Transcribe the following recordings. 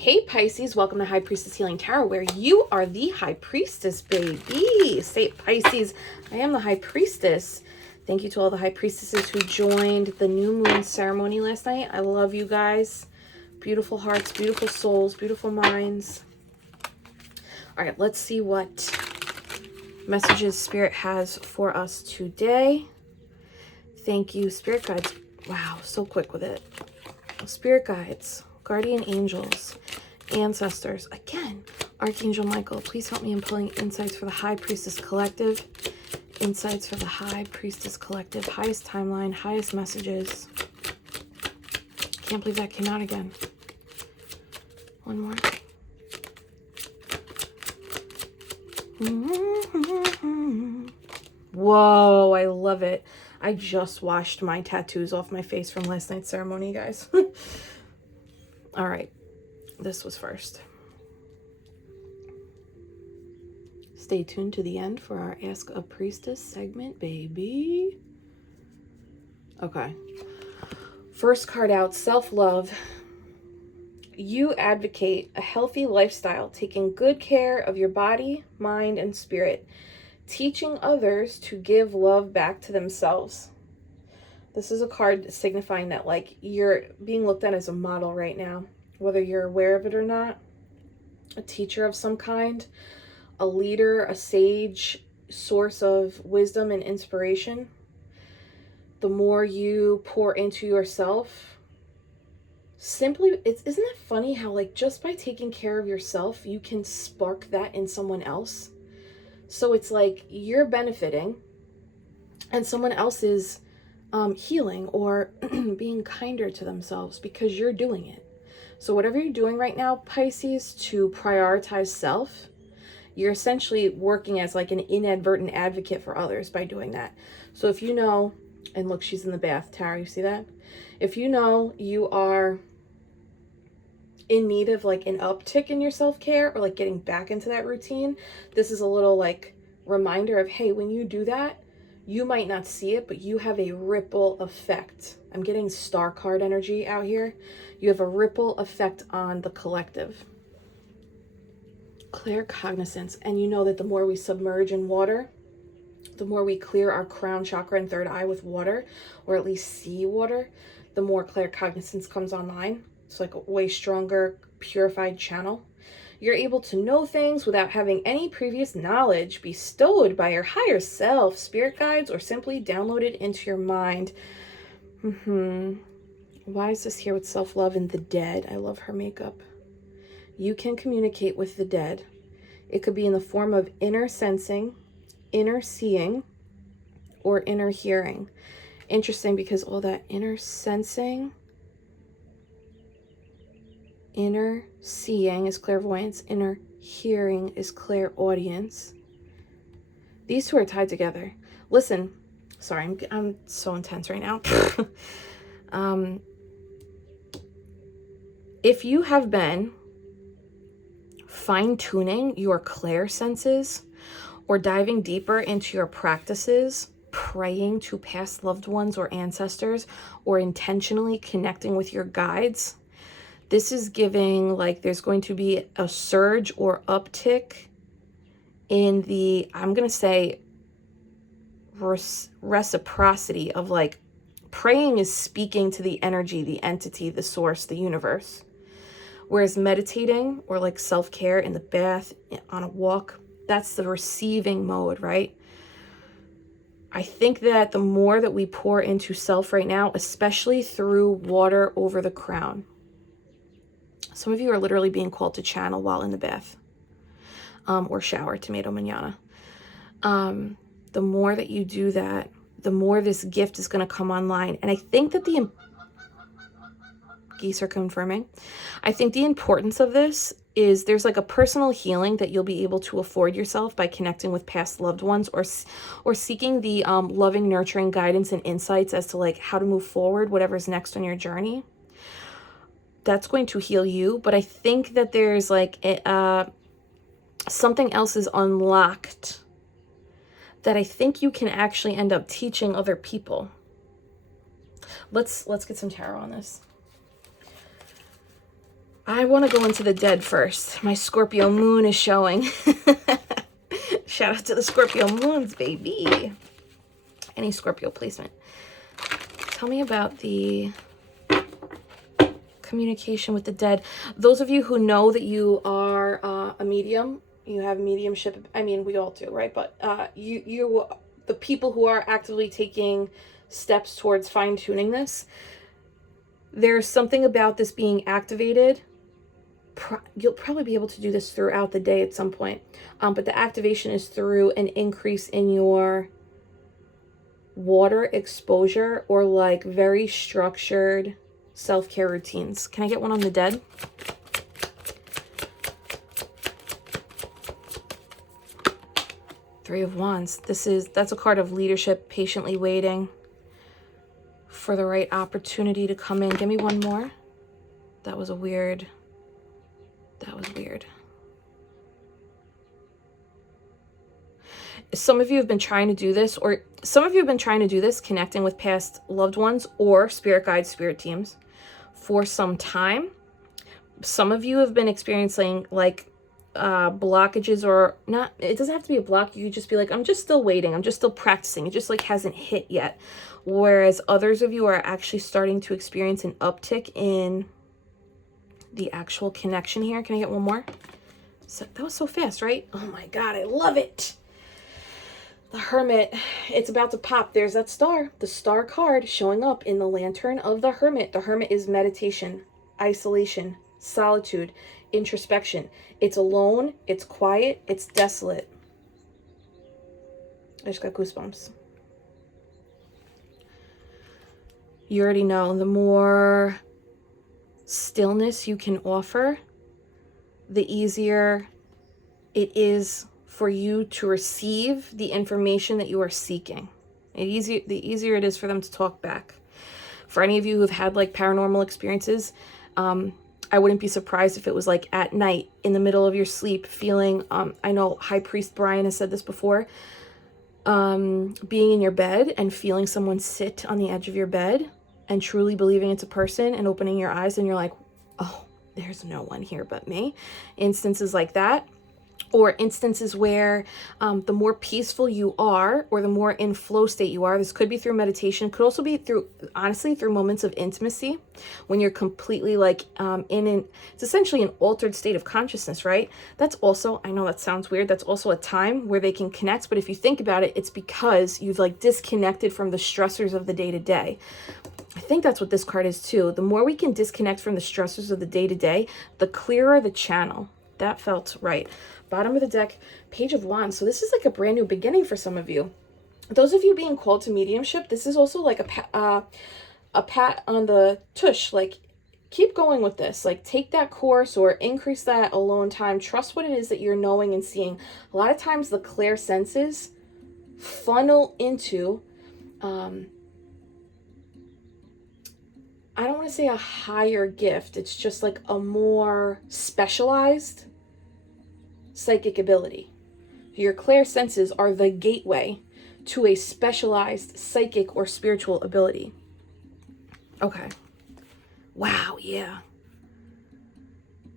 Hey Pisces, welcome to High Priestess Healing Tarot, where you are the High Priestess, baby. Say Pisces, I am the High Priestess. Thank you to all the High Priestesses who joined the new moon ceremony last night. I love you guys. Beautiful hearts, beautiful souls, beautiful minds. All right, let's see what messages Spirit has for us today. Thank you, Spirit Guides. Wow, so quick with it. Spirit Guides, Guardian Angels, Ancestors, again, Archangel Michael, please help me in pulling insights for the High Priestess Collective. Insights for the High Priestess Collective. Highest timeline, highest messages. Can't believe that came out again. One more. Whoa, I love it. I just washed my tattoos off my face from last night's ceremony, guys. All right. This was first. Stay tuned to the end for our Ask a Priestess segment, baby. Okay. First card out, self-love. You advocate a healthy lifestyle, taking good care of your body, mind, and spirit, teaching others to give love back to themselves. This is a card signifying that, like, you're being looked at as a model right now, whether you're aware of it or not. A teacher of some kind, a leader, a sage, source of wisdom and inspiration. The more you pour into yourself, simply, isn't it funny how, like, just by taking care of yourself, you can spark that in someone else? So it's like you're benefiting and someone else is healing or being kinder to themselves because you're doing it. So whatever you're doing right now, Pisces, to prioritize self, you're essentially working as like an inadvertent advocate for others by doing that. So if you know, and look, she's in the bath, Tara, you see that? If you know you are in need of like an uptick in your self-care or like getting back into that routine, this is a little like reminder of, hey, when you do that, you might not see it, but you have a ripple effect. I'm getting star card energy out here. You have a ripple effect on the collective. Claircognizance. And you know that the more we submerge in water, the more we clear our crown chakra and third eye with water, or at least see water, the more claircognizance comes online. It's like a way stronger, purified channel. You're able to know things without having any previous knowledge bestowed by your higher self, spirit guides, or simply downloaded into your mind. Why is this here with self-love and the dead? I love her makeup. You can communicate with the dead. It could be in the form of inner sensing, inner seeing, or inner hearing. Interesting, because all that inner sensing, inner seeing is clairvoyance, inner hearing is clairaudience. These two are tied together. Listen, sorry, I'm so intense right now. If you have been fine-tuning your clair senses or diving deeper into your practices, praying to past loved ones or ancestors, or intentionally connecting with your guides, this is giving like there's going to be a surge or uptick in the, I'm going to say, reciprocity of like praying is speaking to the energy, the entity, the source, the universe. Whereas meditating or like self-care in the bath, on a walk, that's the receiving mode, right? I think that the more that we pour into self right now, especially through water over the crown, some of you are literally being called to channel while in the bath or shower, tomato manana. The more that you do that, the more this gift is going to come online. And I think that geese are confirming. I think the importance of this is there's like a personal healing that you'll be able to afford yourself by connecting with past loved ones or seeking the loving, nurturing guidance and insights as to like how to move forward, whatever's next on your journey. That's going to heal you. But I think that there's like something else is unlocked that I think you can actually end up teaching other people. Let's get some tarot on this. I want to go into the dead first. My Scorpio moon is showing. Shout out to the Scorpio moons, baby. Any Scorpio placement. Tell me about the communication with the dead. Those of you who know that you are a medium, you have mediumship. I mean, we all do, right? But the people who are actively taking steps towards fine-tuning this, there's something about this being activated. You'll probably be able to do this throughout the day at some point. But the activation is through an increase in your water exposure or like very structured self-care routines. Can I get one on the dead? Three of Wands. That's a card of leadership, patiently waiting for the right opportunity to come in. Give me one more. That was weird. Some of you have been trying to do this, or some of you have been trying to do this, connecting with past loved ones or spirit guides, spirit teams for some time. Some of you have been experiencing like blockages, or not. It doesn't have to be a block. You could just be like, I'm just still waiting. I'm just still practicing. It just like hasn't hit yet. Whereas others of you are actually starting to experience an uptick in the actual connection here. Can I get one more? So, that was so fast, right? Oh my God, I love it. The Hermit, it's about to pop. There's that star, the star card showing up in the Lantern of the Hermit. The Hermit is meditation, isolation, solitude, introspection. It's alone, it's quiet, it's desolate. I just got goosebumps. You already know, the more stillness you can offer, the easier it is for you to receive the information that you are seeking. The easier it is for them to talk back. For any of you who have had like paranormal experiences, I wouldn't be surprised if it was like at night in the middle of your sleep feeling, I know High Priest Brian has said this before, being in your bed and feeling someone sit on the edge of your bed and truly believing it's a person and opening your eyes and you're like, oh, there's no one here but me. Instances like that. Or instances where the more peaceful you are, or the more in flow state you are, this could be through meditation, could also be through, honestly, through moments of intimacy, when you're completely like it's essentially an altered state of consciousness, right? That's also, I know that sounds weird, that's also a time where they can connect, but if you think about it, it's because you've like disconnected from the stressors of the day-to-day. I think that's what this card is too. The more we can disconnect from the stressors of the day-to-day, the clearer the channel. That felt right. Bottom of the deck, Page of Wands. So this is like a brand new beginning for some of you. Those of you being called to mediumship, this is also like a pat on the tush. Like, keep going with this. Like, take that course or increase that alone time. Trust what it is that you're knowing and seeing. A lot of times the clear senses funnel into, I don't want to say a higher gift. It's just like a more specialized psychic ability. Your clear senses are the gateway to a specialized psychic or spiritual ability. Okay. Wow, yeah.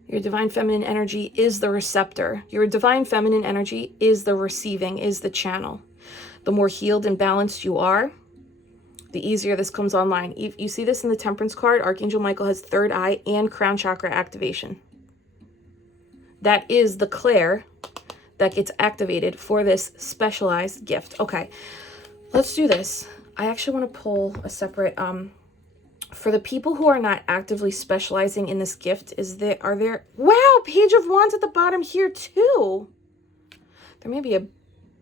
Your divine feminine energy is the receptor. Your divine feminine energy is the receiving, is the channel. The more healed and balanced you are, the easier this comes online. You see this in the Temperance card. Archangel Michael has third eye and crown chakra activation. That is the clair that gets activated for this specialized gift. Okay, let's do this. I actually want to pull a separate, for the people who are not actively specializing in this gift, wow, Page of Wands at the bottom here too. There may be a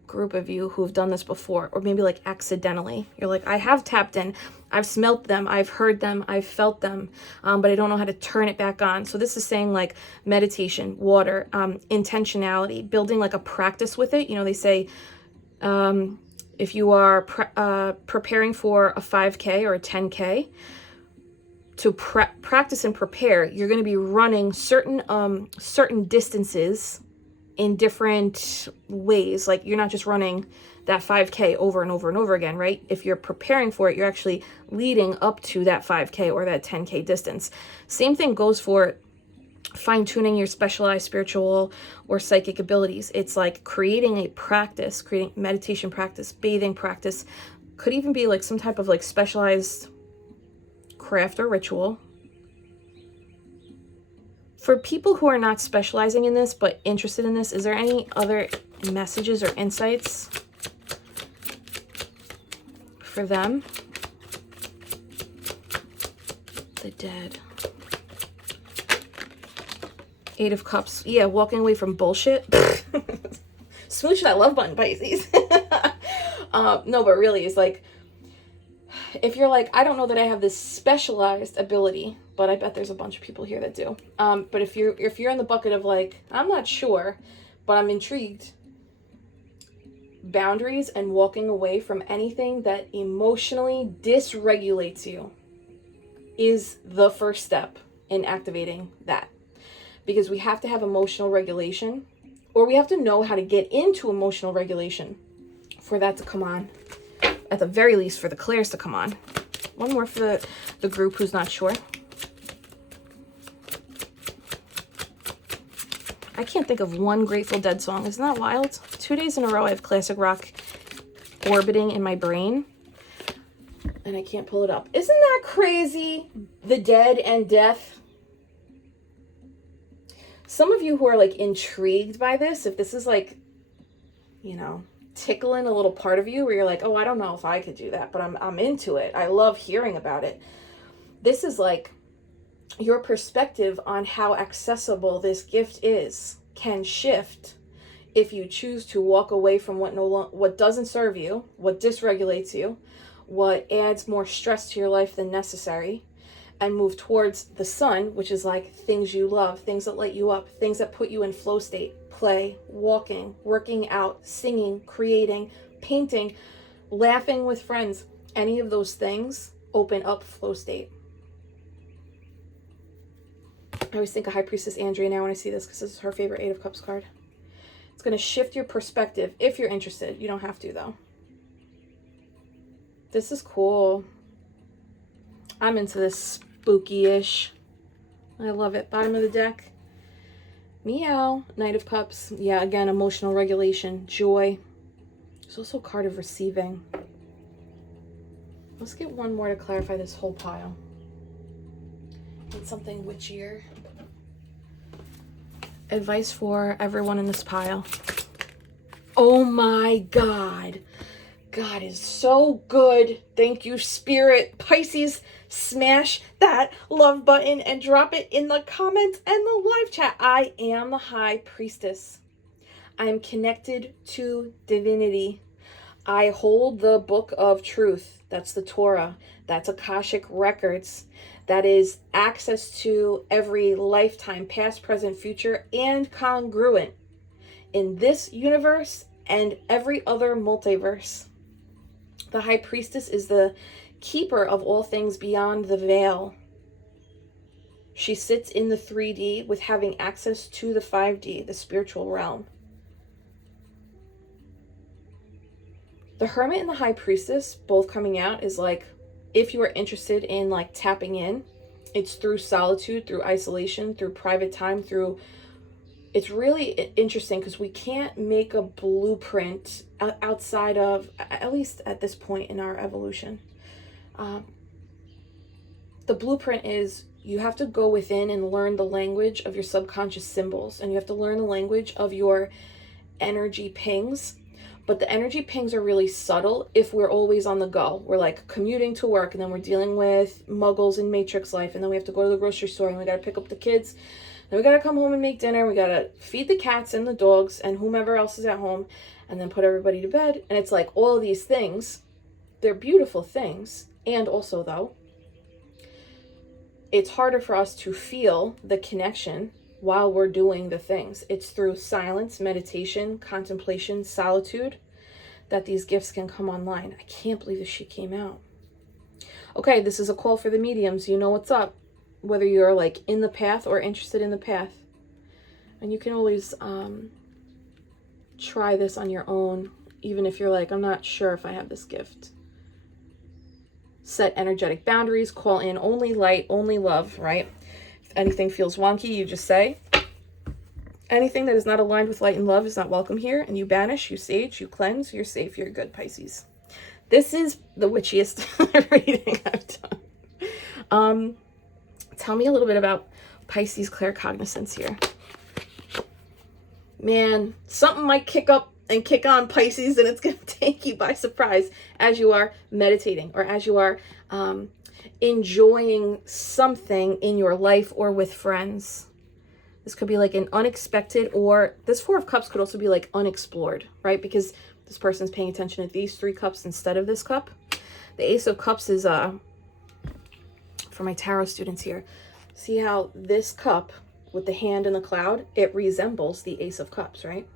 group of you who've done this before, or maybe like accidentally. You're like, I have tapped in, I've smelt them, I've heard them, I've felt them, but I don't know how to turn it back on. So this is saying like meditation, water, intentionality, building like a practice with it. You know, they say if you are preparing for a 5K or a 10K, to practice and prepare, you're going to be running certain distances in different ways. Like, you're not just running that 5K over and over and over again, right? If you're preparing for it, you're actually leading up to that 5K or that 10K distance. Same thing goes for fine-tuning your specialized spiritual or psychic abilities. It's like creating a practice, creating meditation practice, bathing practice. Could even be like some type of like specialized craft or ritual. For people who are not specializing in this but interested in this, is there any other messages or insights for them? The Dead. Eight of Cups. Yeah, walking away from bullshit. Smooch that love button, Pisces. No, but really, it's like, if you're like, I don't know that I have this specialized ability, but I bet there's a bunch of people here that do. But if you're in the bucket of like, I'm not sure, but I'm intrigued. Boundaries and walking away from anything that emotionally dysregulates you is the first step in activating that. Because we have to have emotional regulation, or we have to know how to get into emotional regulation for that to come on. At the very least, for the clairs to come on. One more for the group who's not sure. I can't think of one Grateful Dead song. Isn't that wild? 2 days in a row I have classic rock orbiting in my brain. And I can't pull it up. Isn't that crazy? The Dead and death. Some of you who are like intrigued by this, if this is like, you know, tickling a little part of you where you're like, oh, I don't know if I could do that, but I'm into it. I love hearing about it. This is like your perspective on how accessible this gift is can shift if you choose to walk away from what doesn't serve you, what dysregulates you, what adds more stress to your life than necessary, and move towards the sun, which is like things you love, things that light you up, things that put you in flow state, play, walking, working out, singing, creating, painting, laughing with friends. Any of those things open up flow state. I always think of High Priestess Andrea now when I see this, because this is her favorite Eight of Cups card. It's going to shift your perspective if you're interested. You don't have to, though. This is cool. I'm into this spooky-ish. I love it. Bottom of the deck. Meow. Knight of Cups. Yeah, again, emotional regulation. Joy. There's also a card of receiving. Let's get one more to clarify this whole pile. Need something witchier. Advice for everyone in this pile. Oh my God. God is so good. Thank you, Spirit. Pisces, smash that love button and drop it in the comments and the live chat. I am the High Priestess. I am connected to divinity. I hold the book of truth. That's the Torah. That's Akashic records. That is access to every lifetime, past, present, future, and congruent in this universe and every other multiverse. The High Priestess is the keeper of all things beyond the veil. She sits in the 3D with having access to the 5D, the spiritual realm. The Hermit and the High Priestess both coming out is like, if you are interested in like tapping in, it's through solitude, through isolation, through private time, through... It's really interesting because we can't make a blueprint outside of, at least at this point in our evolution. The blueprint is you have to go within and learn the language of your subconscious symbols, and you have to learn the language of your energy pings. But the energy pings are really subtle if we're always on the go. We're like commuting to work, and then we're dealing with muggles in Matrix life, and then we have to go to the grocery store, and we got to pick up the kids. Then we got to come home and make dinner. We got to feed the cats and the dogs and whomever else is at home, and then put everybody to bed. And it's like all of these things, they're beautiful things. And also, though, it's harder for us to feel the connection while we're doing the things. It's through silence, meditation, contemplation, solitude that these gifts can come online. I can't believe this shit came out. Okay, this is a call for the mediums. You know what's up. Whether you're like in the path or interested in the path. And you can always try this on your own, even if you're like, I'm not sure if I have this gift. Set energetic boundaries, call in only light, only love, right? anything feels wonky, you just say. Anything that is not aligned with light and love is not welcome here. And you banish, you sage, you cleanse, you're safe, you're good, Pisces. This is the witchiest reading I've done. Tell me a little bit about Pisces claircognizance here. Man, something might kick up and kick on, Pisces, and it's going to take you by surprise as you are meditating or as you are enjoying something in your life or with friends. This could be like an unexpected, or this Four of Cups could also be like unexplored, right? Because this person's paying attention to these 3 cups instead of this cup. The Ace of Cups is, for my tarot students here, see how this cup with the hand and the cloud, it resembles the Ace of Cups, right?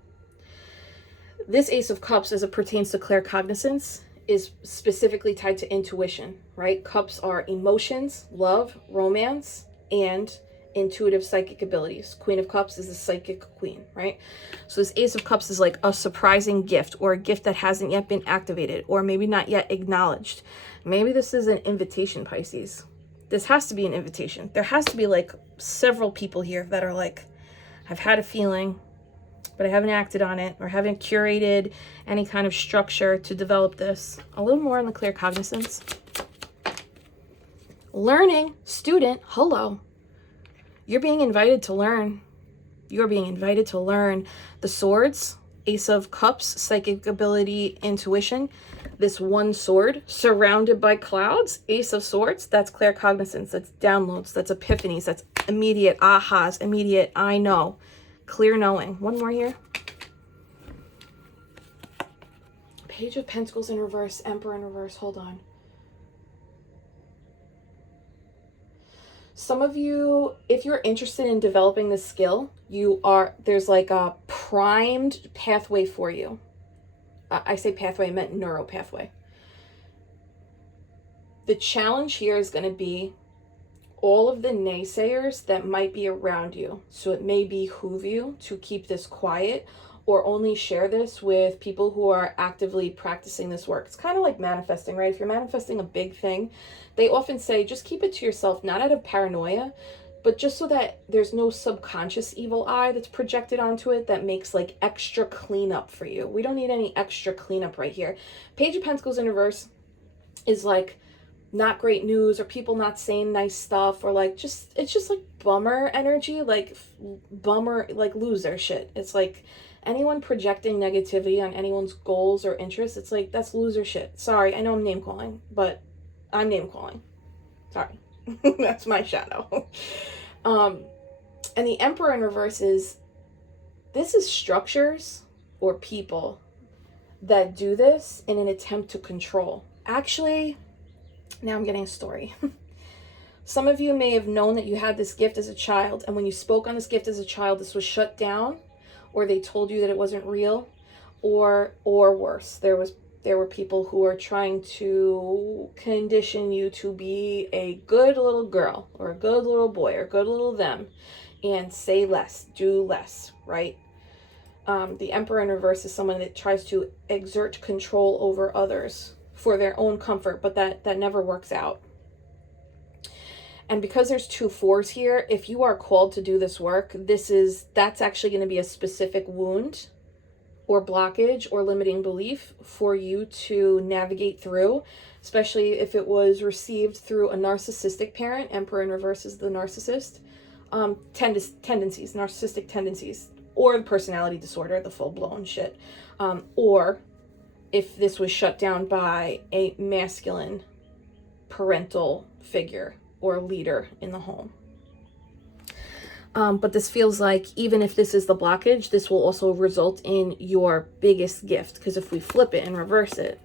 This Ace of Cups, as it pertains to claircognizance, is specifically tied to intuition, right? Cups are emotions, love, romance, and intuitive psychic abilities. Queen of Cups is the psychic queen, right? So this Ace of Cups is like a surprising gift, or a gift that hasn't yet been activated, or maybe not yet acknowledged. Maybe this is an invitation, Pisces. This has to be an invitation. There has to be like several people here that are like, I've had a feeling, but I haven't acted on it, or haven't curated any kind of structure to develop this. A little more on the claircognizance. Learning, student, hello. You're being invited to learn. You're being invited to learn. The swords, Ace of Cups, psychic ability, intuition. This one sword surrounded by clouds, Ace of Swords, that's claircognizance, that's downloads, that's epiphanies, that's immediate ahas, immediate I know, clear knowing. One more here. Page of Pentacles in reverse, Emperor in reverse, hold on. Some of you, if you're interested in developing this skill, there's like a primed pathway for you. I say pathway, I meant neuro pathway. The challenge here is going to be all of the naysayers that might be around you. So it may behoove you to keep this quiet, or only share this with people who are actively practicing this work. It's kind of like manifesting, right? If you're manifesting a big thing, they often say, just keep it to yourself, not out of paranoia, but just so that there's no subconscious evil eye that's projected onto it that makes like extra cleanup for you. We don't need any extra cleanup right here. Page of Pentacles in reverse is like not great news, or people not saying nice stuff, or like it's just like bummer energy, like bummer, like loser shit. It's like anyone projecting negativity on anyone's goals or interests, it's like, that's loser shit. Sorry, I know I'm name calling, but I'm name calling. Sorry. That's my shadow. And the Emperor in reverse is structures or people that do this in an attempt to control. Actually, now I'm getting a story. Some of you may have known that you had this gift as a child, and when you spoke on this gift as a child, this was shut down, or they told you that it wasn't real, or worse, there were people who are trying to condition you to be a good little girl, or a good little boy, or good little them, and say less, do less, right? The Emperor in reverse is someone that tries to exert control over others for their own comfort, but that never works out. And because there's 2 4s here, if you are called to do this work, that's actually going to be a specific wound or blockage or limiting belief for you to navigate through, especially if it was received through a narcissistic parent. Emperor in reverse is the narcissist. Tendencies, narcissistic tendencies, or the personality disorder, the full-blown shit. Or if this was shut down by a masculine parental figure or leader in the home. But this feels like, even if this is the blockage, this will also result in your biggest gift. Because if we flip it and reverse it,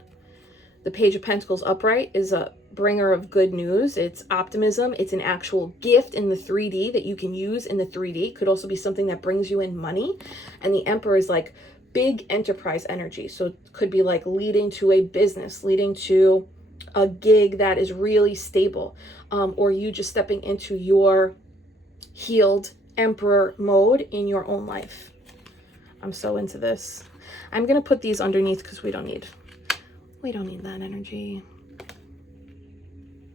the Page of Pentacles upright is a bringer of good news. It's optimism. It's an actual gift in the 3D that you can use in the 3D. Could also be something that brings you in money. And the Emperor is like big enterprise energy. So it could be like leading to a business, leading to a gig that is really stable, or you just stepping into your healed Emperor mode in your own life. I'm so into this. I'm gonna put these underneath because we don't need that energy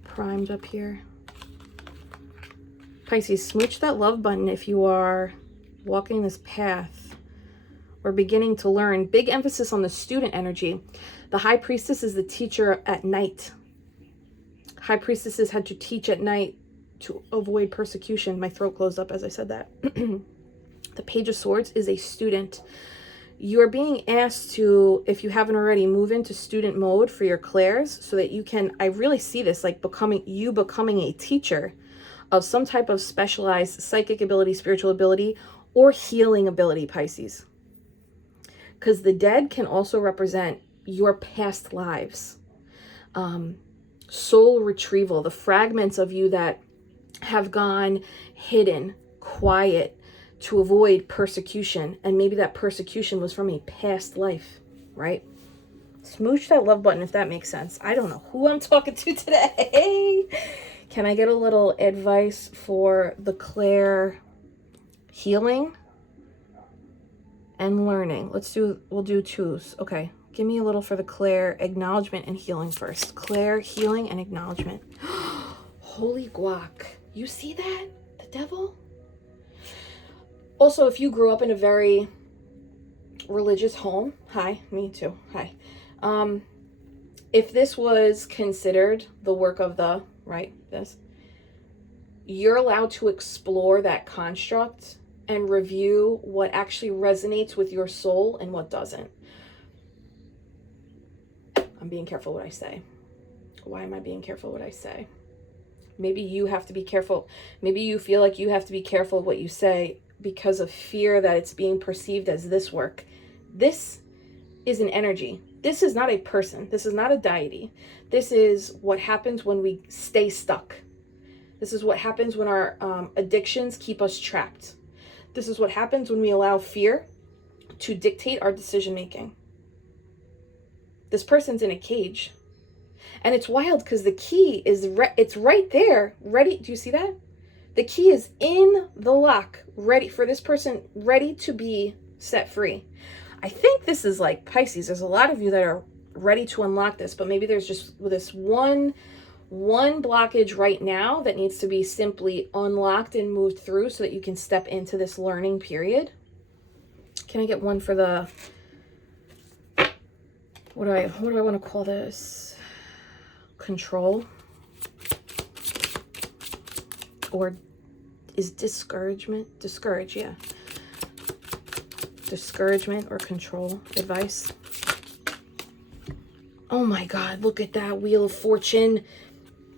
primed up here. Pisces, smooch that love button if you are walking this path or beginning to learn. Big emphasis on the student energy. The High Priestess is the teacher at night. High Priestesses had to teach at night to avoid persecution. My throat closed up as I said that. The Page of Swords is a student. You are being asked to, if you haven't already, move into student mode for your clairs so that you can, I really see this like becoming a teacher of some type of specialized psychic ability, spiritual ability, or healing ability, Pisces. Because the dead can also represent your past lives. Soul retrieval, the fragments of you that have gone hidden, quiet, to avoid persecution, and maybe that persecution was from a past life, right? Smooch that love button if that makes sense. I don't know who I'm talking to today. Can I get a little advice for the Claire healing and learning? We'll do twos. Okay, give me a little for the Claire acknowledgement and healing first. Claire healing and acknowledgement. Holy guac, you see that? The devil? Also, if you grew up in a very religious home, hi, me too, hi. If this was considered the work of the, right, this, you're allowed to explore that construct and review what actually resonates with your soul and what doesn't. I'm being careful what I say. Why am I being careful what I say? Maybe you have to be careful. Maybe you feel like you have to be careful of what you say because of fear that it's being perceived as this work. This is an energy. This is not a person. This is not a deity. This is what happens when we stay stuck. This is what happens when our addictions keep us trapped. This is what happens when we allow fear to dictate our decision making. This person's in a cage. And it's wild because the key is, it's right there, ready. Do you see that? The key is in the lock, ready for this person, ready to be set free. I think this is like Pisces. There's a lot of you that are ready to unlock this, but maybe there's just this one blockage right now that needs to be simply unlocked and moved through so that you can step into this learning period. Can I get one for the, what do I want to call this? Control? Or is discouragement? Discourage, yeah. Discouragement or control advice. Oh my God, look at that Wheel of Fortune.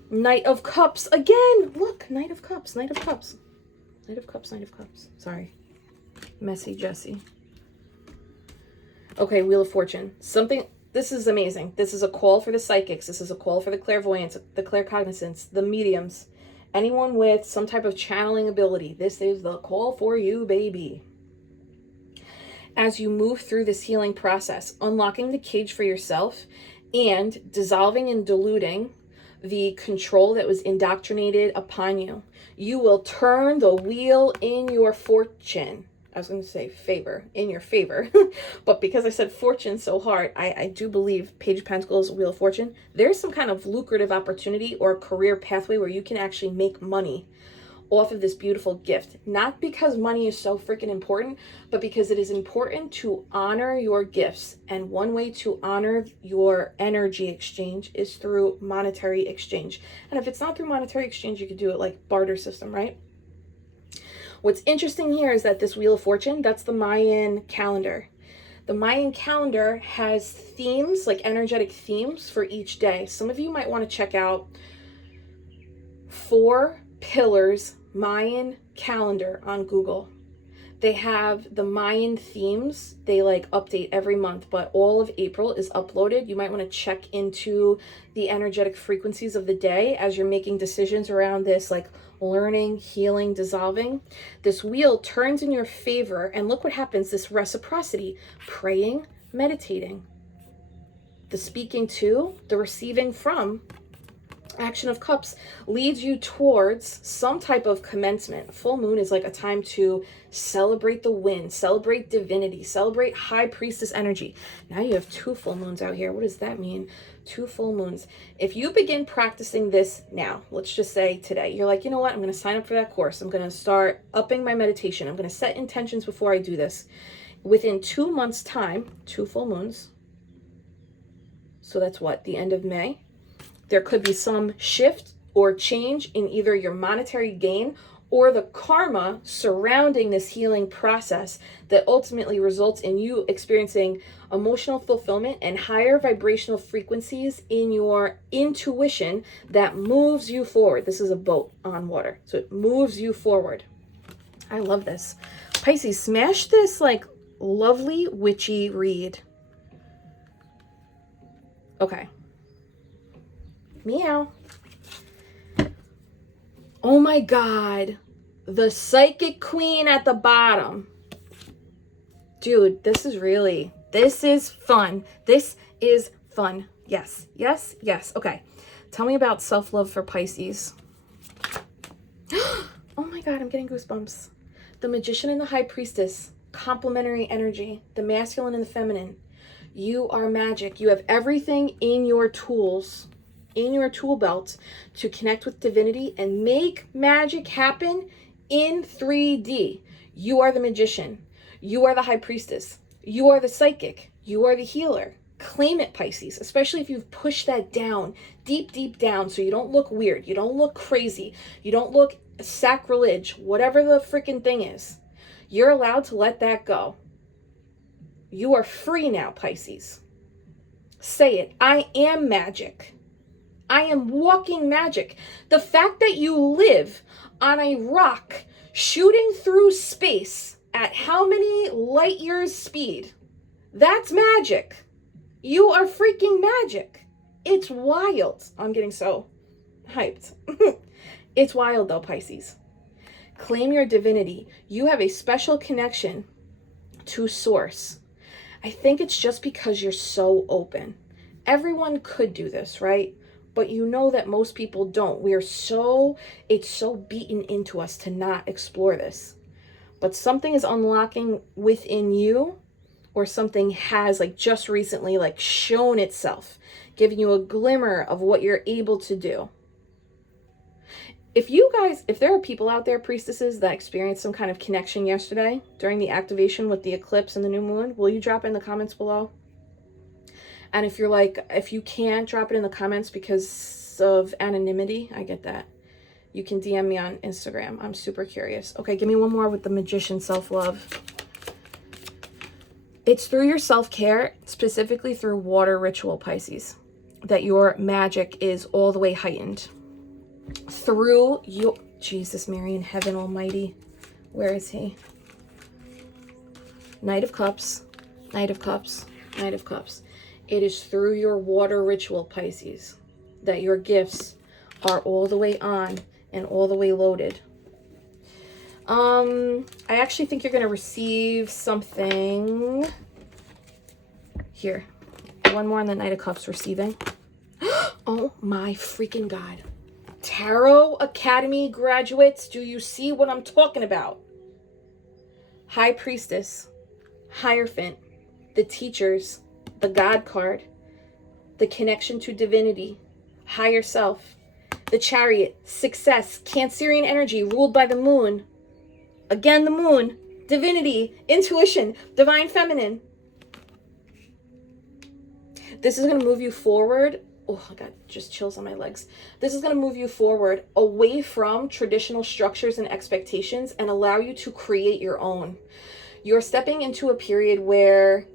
Knight of Cups again. Look, Knight of Cups, Knight of Cups. Knight of Cups, Knight of Cups. Sorry. Messy Jessie. Okay, Wheel of Fortune. This is amazing. This is a call for the psychics. This is a call for the clairvoyants, the claircognizants, the mediums. Anyone with some type of channeling ability, this is the call for you, baby. As you move through this healing process, unlocking the cage for yourself and dissolving and diluting the control that was indoctrinated upon you, you will turn the wheel in your fortune. I was going to say favor, in your favor. But because I said fortune so hard, I do believe Page of Pentacles, Wheel of Fortune, there's some kind of lucrative opportunity or career pathway where you can actually make money off of this beautiful gift. Not because money is so freaking important, but because it is important to honor your gifts. And one way to honor your energy exchange is through monetary exchange. And if it's not through monetary exchange, you could do it like barter system, right? What's interesting here is that this Wheel of Fortune, that's the Mayan calendar. The Mayan calendar has themes, like energetic themes for each day. Some of you might want to check out 4 Pillars Mayan calendar on Google. They have the Mayan themes. They like update every month, but all of April is uploaded. You might want to check into the energetic frequencies of the day as you're making decisions around this, like learning, healing, dissolving. This wheel turns in your favor, and look what happens, this reciprocity, praying, meditating, the speaking to, the receiving from, Action of Cups leads you towards some type of commencement. Full moon is like a time to celebrate the win, celebrate divinity, celebrate high priestess energy. Now you have 2 full moons out here. What does that mean? 2 full moons. If you begin practicing this now, let's just say today, you're like, you know what? I'm going to sign up for that course. I'm going to start upping my meditation. I'm going to set intentions before I do this. Within 2 months' time, 2 full moons. So that's what? The end of May. There could be some shift or change in either your monetary gain or the karma surrounding this healing process that ultimately results in you experiencing emotional fulfillment and higher vibrational frequencies in your intuition that moves you forward. This is a boat on water, so it moves you forward. I love this. Pisces, smash this like lovely witchy read. Okay. Meow. Oh my God. The psychic queen at the bottom. Dude, this is fun. This is fun. Yes, yes, yes. Okay. Tell me about self-love for Pisces. Oh my God, I'm getting goosebumps. The Magician and the High Priestess. Complementary energy. The masculine and the feminine. You are magic. You have everything in your tools, in your tool belt, to connect with divinity and make magic happen in 3D. You are the magician. You are the high priestess. You are the psychic. You are the healer. Claim it, Pisces, especially if you've pushed that down, deep, deep down, so you don't look weird. You don't look crazy. You don't look sacrilege, whatever the freaking thing is. You're allowed to let that go. You are free now, Pisces. Say it. I am magic. I am walking magic. The fact that you live on a rock shooting through space at how many light years speed? That's magic. You are freaking magic. It's wild. I'm getting so hyped. It's wild though, Pisces. Claim your divinity. You have a special connection to Source. I think it's just because you're so open. Everyone could do this, right? But you know that most people don't. It's so beaten into us to not explore this. But something is unlocking within you, or something has like just recently like shown itself, giving you a glimmer of what you're able to do. If there are people out there, priestesses, that experienced some kind of connection yesterday during the activation with the eclipse and the new moon, will you drop it in the comments below? And if you can't drop it in the comments because of anonymity, I get that. You can DM me on Instagram. I'm super curious. Okay, give me one more with the Magician self-love. It's through your self-care, specifically through water ritual, Pisces, that your magic is all the way heightened. Through your... Jesus, Mary in heaven almighty. Where is he? Knight of Cups. Knight of Cups. Knight of Cups. It is through your water ritual, Pisces, that your gifts are all the way on and all the way loaded. I actually think you're going to receive something here. One more on the Knight of Cups, receiving. Oh my freaking God. Tarot Academy graduates, do you see what I'm talking about? High Priestess, Hierophant, the teachers, the God card, the connection to divinity, higher self, the Chariot, success, Cancerian energy ruled by the moon. Again, the moon, divinity, intuition, divine feminine. This is going to move you forward. Oh, I got just chills on my legs. This is going to move you forward away from traditional structures and expectations and allow you to create your own. You're stepping into a period where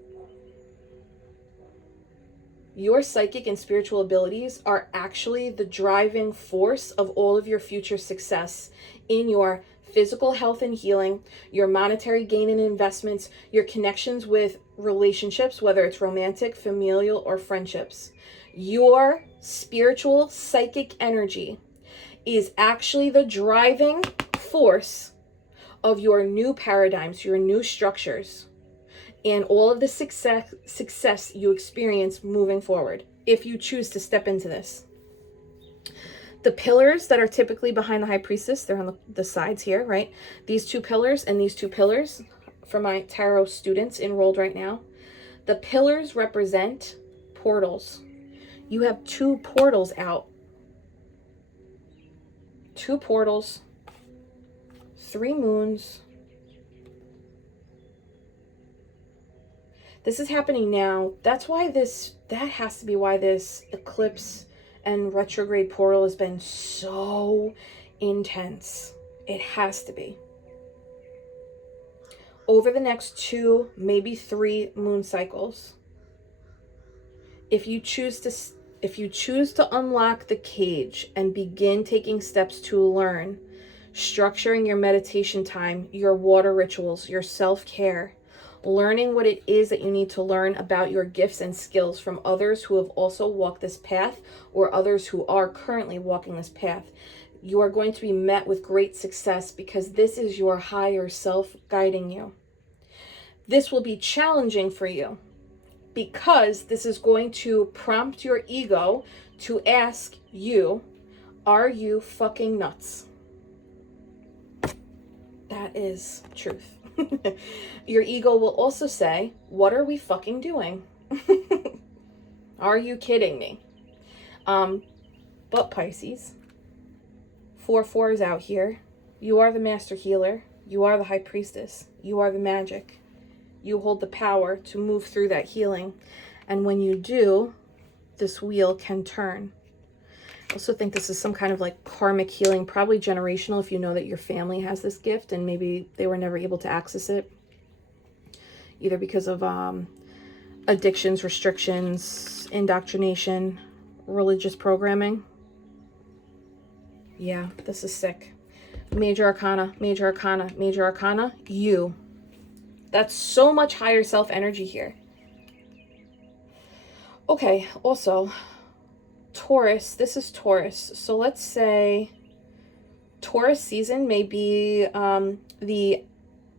your psychic and spiritual abilities are actually the driving force of all of your future success in your physical health and healing, your monetary gain and investments, your connections with relationships, whether it's romantic, familial, or friendships. Your spiritual psychic energy is actually the driving force of your new paradigms, your new structures, and all of the success you experience moving forward, if you choose to step into this. The pillars that are typically behind the High Priestess, they're on the sides here, right? These two pillars and these two pillars, for my tarot students enrolled right now, the pillars represent portals. You have 2 portals out. 2 portals, 3 moons. This is happening now. That's why that has to be why this eclipse and retrograde portal has been so intense. It has to be. Over the next 2, maybe 3 moon cycles, if you choose to unlock the cage and begin taking steps to learn, structuring your meditation time, your water rituals, your self-care, learning what it is that you need to learn about your gifts and skills from others who have also walked this path or others who are currently walking this path, you are going to be met with great success because this is your higher self guiding you. This will be challenging for you because this is going to prompt your ego to ask you, are you fucking nuts? That is truth. Your ego will also say, what are we fucking doing? Are you kidding me? But Pisces, 4/4 is out here. You are the master healer. You are the high priestess. You are the magic. You hold the power to move through that healing. And when you do, this wheel can turn. I also think this is some kind of like karmic healing, probably generational if you know that your family has this gift and maybe they were never able to access it. Either because of addictions, restrictions, indoctrination, religious programming. Yeah, this is sick. Major Arcana, Major Arcana, Major Arcana, you. That's so much higher self energy here. Okay, also, Taurus, this is Taurus. So let's say Taurus season may be the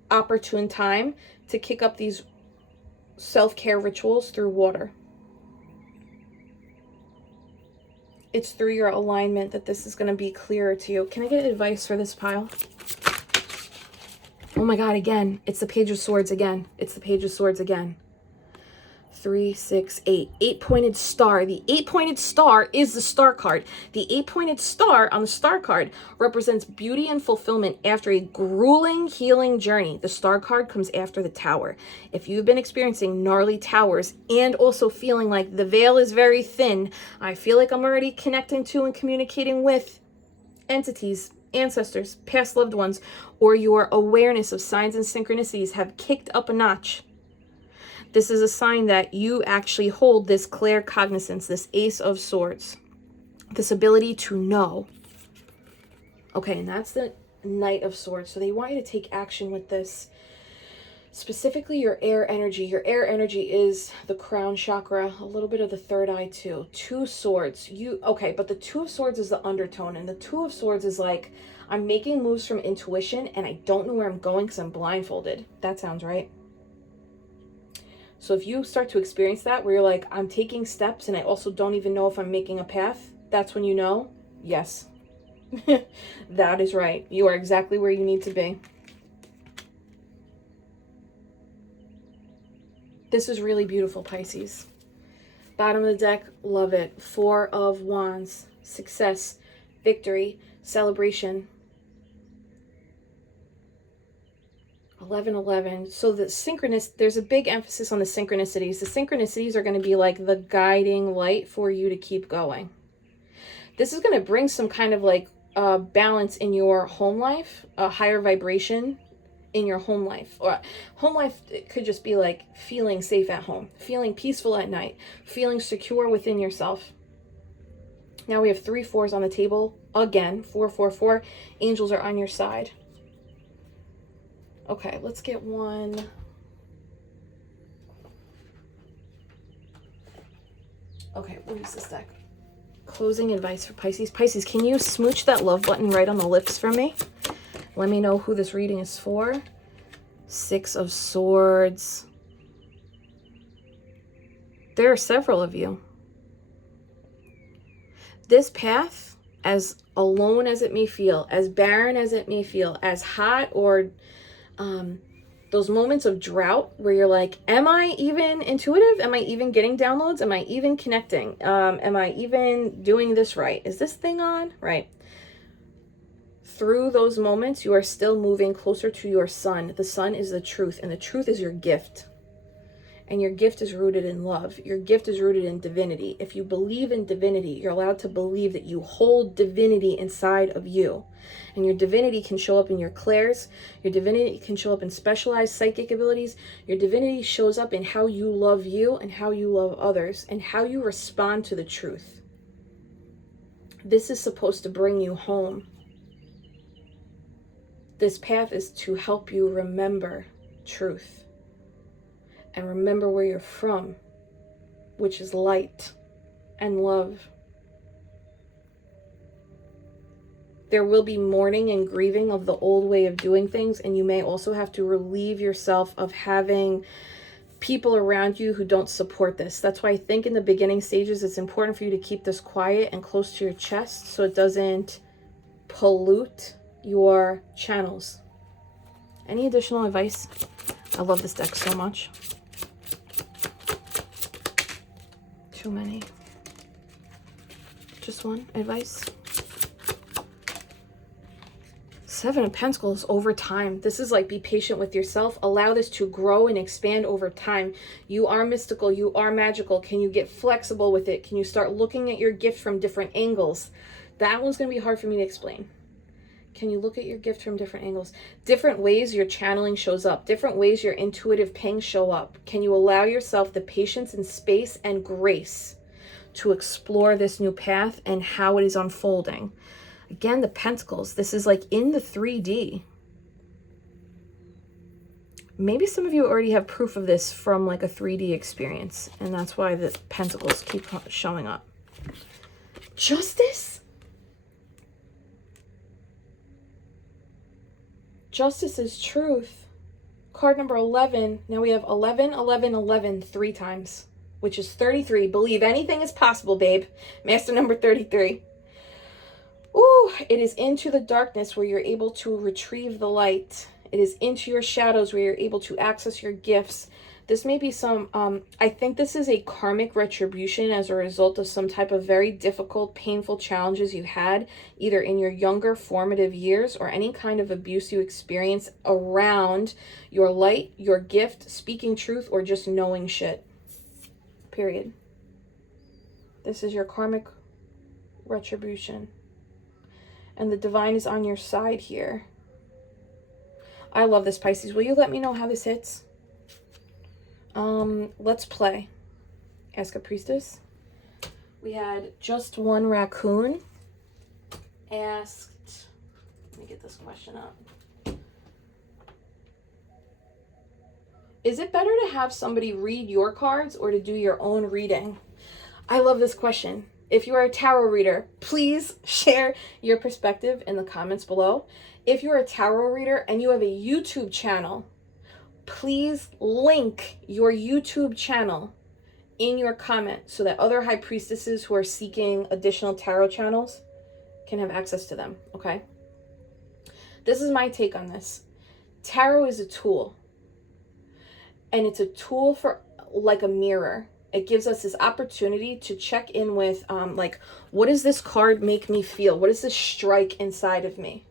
opportune time to kick up these self-care rituals through water. It's through your alignment that this is going to be clearer to you. Can I get advice for this pile? Oh my God, again, it's the Page of Swords again. It's the Page of Swords again. 3, 6, 8. 8-pointed star. The 8-pointed star is the star card. The 8-pointed star on the star card represents beauty and fulfillment after a grueling healing journey. The star card comes after the tower. If you've been experiencing gnarly towers and also feeling like the veil is very thin, I feel like I'm already connecting to and communicating with entities, ancestors, past loved ones, or your awareness of signs and synchronicities have kicked up a notch. This is a sign that you actually hold this claircognizance, this Ace of Swords, this ability to know. Okay, and that's the Knight of Swords. So they want you to take action with this. Specifically your air energy. Your air energy is the crown chakra, a little bit of the third eye too. 2 swords. Okay, but the 2 of Swords is the undertone, and the 2 of Swords is like, I'm making moves from intuition and I don't know where I'm going because I'm blindfolded. That sounds right. So if you start to experience that, where you're like, I'm taking steps and I also don't even know if I'm making a path, that's when you know, yes, that is right. You are exactly where you need to be. This is really beautiful, Pisces. Bottom of the deck, love it. 4 of Wands, success, victory, celebration. 11. So the there's a big emphasis on the synchronicities. The synchronicities are going to be like the guiding light for you to keep going. This is going to bring some kind of like balance in your home life, a higher vibration in your home life. Or home life, it could just be like feeling safe at home, feeling peaceful at night, feeling secure within yourself. Now we have 3 4s on the table. Again, 4 4 4. Angels are on your side. Okay, let's get one. Okay, we'll use this deck. Closing advice for Pisces. Pisces, can you smooch that love button right on the lips for me? Let me know who this reading is for. 6 of Swords. There are several of you. This path as alone as it may feel, as barren as it may feel, as hot, or those moments of drought where you're like, am I even intuitive? Am I even getting downloads? Am I even connecting? Am I even doing this right? Is this thing on? Right. Through those moments, you are still moving closer to your sun. The sun is the truth, and the truth is your gift. And your gift is rooted in love. Your gift is rooted in divinity. If you believe in divinity, you're allowed to believe that you hold divinity inside of you. And your divinity can show up in your clairs. Your divinity can show up in specialized psychic abilities. Your divinity shows up in how you love you and how you love others and how you respond to the truth. This is supposed to bring you home. This path is to help you remember truth. And remember where you're from, which is light and love. There will be mourning and grieving of the old way of doing things, and you may also have to relieve yourself of having people around you who don't support this. That's why I think in the beginning stages, it's important for you to keep this quiet and close to your chest so it doesn't pollute your channels. Any additional advice? I love this deck so much. Too many. Just one advice. Seven of Pentacles over time. This is like, be patient with yourself. Allow this to grow and expand over time. You are mystical. You are magical. Can you get flexible with it? Can you start looking at your gift from different angles? That one's going to be hard for me to explain. Can you look at your gift from different angles? Different ways your channeling shows up. Different ways your intuitive pings show up. Can you allow yourself the patience and space and grace to explore this new path and how it is unfolding? Again, the Pentacles. This is like in the 3D. Maybe some of you already have proof of this from like a 3D experience. And that's why the Pentacles keep showing up. Justice? Justice is truth. Card number 11. Now we have 11, 11, 11 3 times, which is 33. Believe anything is possible, babe. Master number 33. Ooh, it is into the darkness where you're able to retrieve the light. It is into your shadows where you're able to access your gifts. This may be some, I think this is a karmic retribution as a result of some type of very difficult, painful challenges you had, either in your younger formative years or any kind of abuse you experienced around your light, your gift, speaking truth, or just knowing shit. Period. This is your karmic retribution. And the divine is on your side here. I love this, Pisces. Will you let me know how this hits? Let's play. Ask a Priestess. We had just one raccoon asked, let me get this question up. Is it better to have somebody read your cards or to do your own reading? I love this question. If you are a tarot reader, please share your perspective in the comments below. If you're a tarot reader and you have a YouTube channel, please link your YouTube channel in your comment so that other high priestesses who are seeking additional tarot channels can have access to them, okay? This is my take on this. Tarot is a tool. And it's a tool for like a mirror. It gives us this opportunity to check in with like, what does this card make me feel? What does this strike inside of me?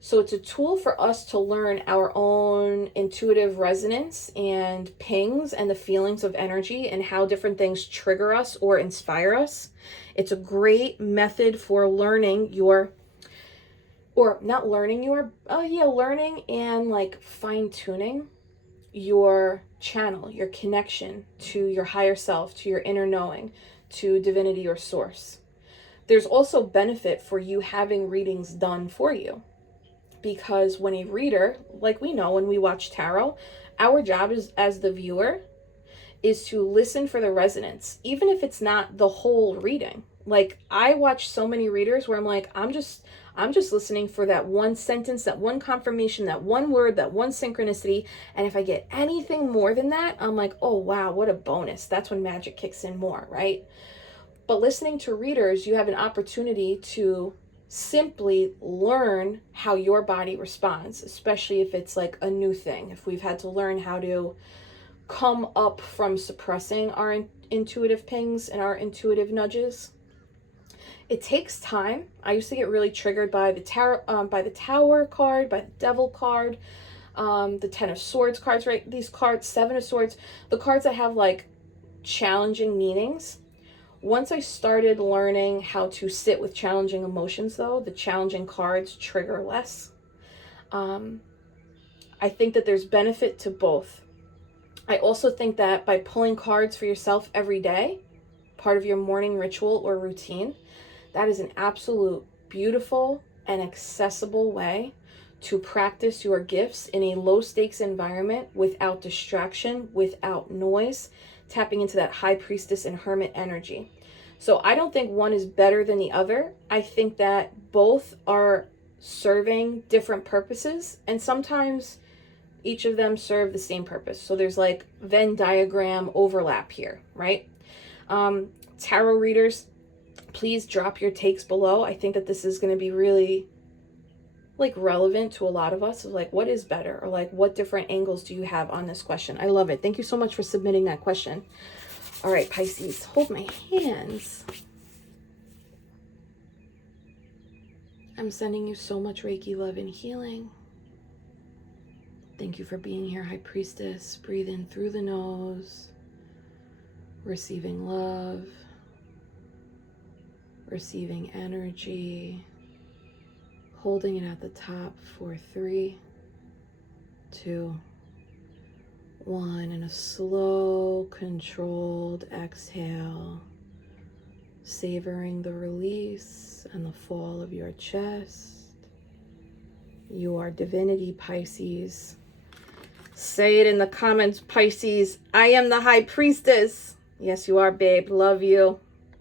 So it's a tool for us to learn our own intuitive resonance and pings and the feelings of energy and how different things trigger us or inspire us. It's a great method for learning your, or not learning your, learning and like fine-tuning your channel, your connection to your higher self, to your inner knowing, to divinity or source. There's also benefit for you having readings done for you. Because when a reader, like we know when we watch tarot, our job is, as the viewer, is to listen for the resonance, even if it's not the whole reading. Like I watch so many readers where I'm like, I'm just listening for that one sentence, that one confirmation, that one word, that one synchronicity. And if I get anything more than that, I'm like, oh wow, what a bonus. That's when magic kicks in more, right? But listening to readers, you have an opportunity to simply learn how your body responds, especially if it's like a new thing. If we've had to learn how to come up from suppressing our intuitive pings and our intuitive nudges. It takes time. I used to get really triggered by the Tower card, by the Devil card, the Ten of Swords cards, right? These cards, Seven of Swords, the cards that have like challenging meanings. Once I started learning how to sit with challenging emotions, though, the challenging cards trigger less. I think that there's benefit to both. I also think that by pulling cards for yourself every day, part of your morning ritual or routine, that is an absolute beautiful and accessible way to practice your gifts in a low stakes environment without distraction, without noise, tapping into that high priestess and hermit energy. So I don't think one is better than the other. I think that both are serving different purposes, and sometimes each of them serve the same purpose. So there's like Venn diagram overlap here, right? Tarot readers, please drop your takes below. I think that this is going to be really like relevant to a lot of us. Like, what is better? Or like, what different angles do you have on this question? I love it. Thank you so much for submitting that question. All right, Pisces, hold my hands. I'm sending you so much Reiki love and healing. Thank you for being here, High Priestess. Breathe in through the nose, receiving love, receiving energy, holding it at the top for 3, 2, 1, and a slow, controlled exhale, savoring the release and the fall of your chest. You are divinity, Pisces. Say it in the comments, Pisces. I am the High Priestess. Yes, you are, babe. Love you.